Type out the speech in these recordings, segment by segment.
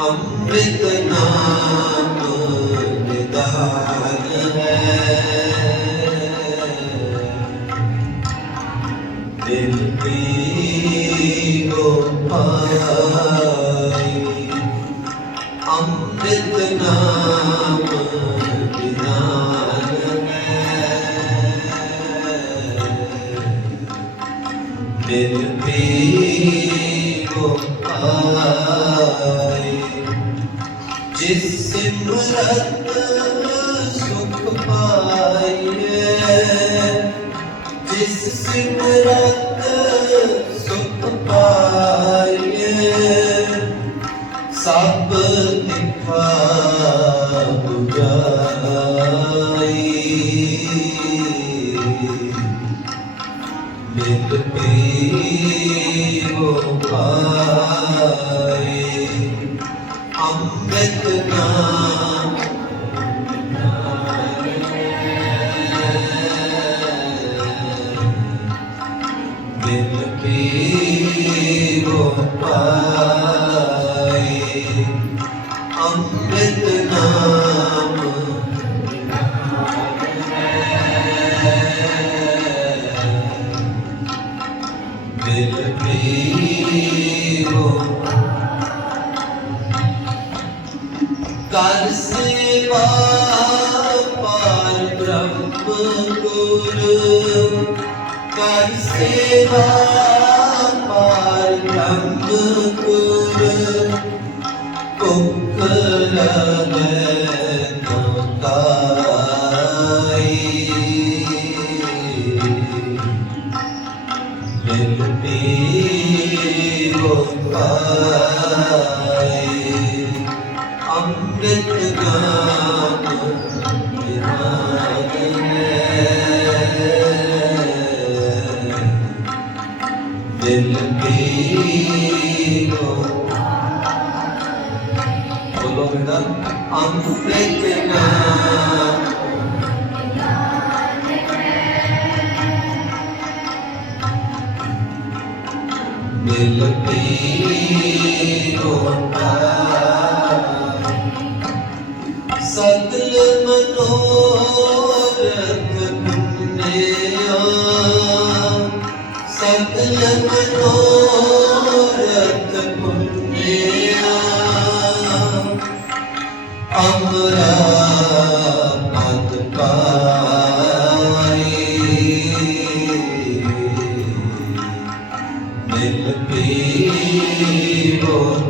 ਅੰਮ੍ਰਿਤ ਨਾਮ ਨਿਦਾਨ ਹੈ ਦਿਲ ਪੀ ਗੋਪਾਲ ਦਿਲ ਪੀ ਗੋਪਾਲ ਜਿਸ ਸਿਮਰਤ ਸੁਖ ਪਾਈਏ ਜਿਸ ਸਿਮਰਤ ਸੁਖ ਪਾਈਏ ਸਭ ਤਿਖਾ ਬੁਝਾਈ ਨਿਤ ਪੀਵੋ ਪਾਏ। ਅੰਮ੍ਰਿਤ ਨਾਮ ਨਿਤ ਪੀਵੋ ਪਾਏ। ਅੰਮ੍ਰਿਤ ਨਾਮ ਕਰ ਸੇਵਾ ਪਾਰ ਬ੍ਰਹਮ ਗੁਰ ਕਰ ਸੇਵਾ ਪਾਰ ਬ੍ਰਹਮ ਗੁਰ ਭੁਖ ਲਗੈ ਦਿਲ ਪਾਏ ਅੰਮ੍ਰਿਤ ਨਾਮ ਨਿਹਾਲ ਦਿਲ ਪੀਵੋ ਬੋਲੋ ਬੇਟਾ ਅੰਮ੍ਰਿਤ ਦਿਲ ਮਨੋਰਥ ਪੁੰਨਿਆ ਸਗਲ ਮਨੋਰਥ ਪੁੰਨਿਆ। ਅਮਰਾ ਪਦ ਪਾਈ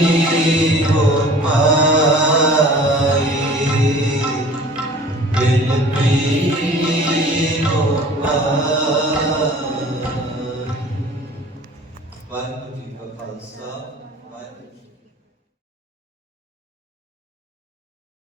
ਪੀਵੋ ਪਾਏ ਦਿਲ ਪੀਵੋ ਪਾਏ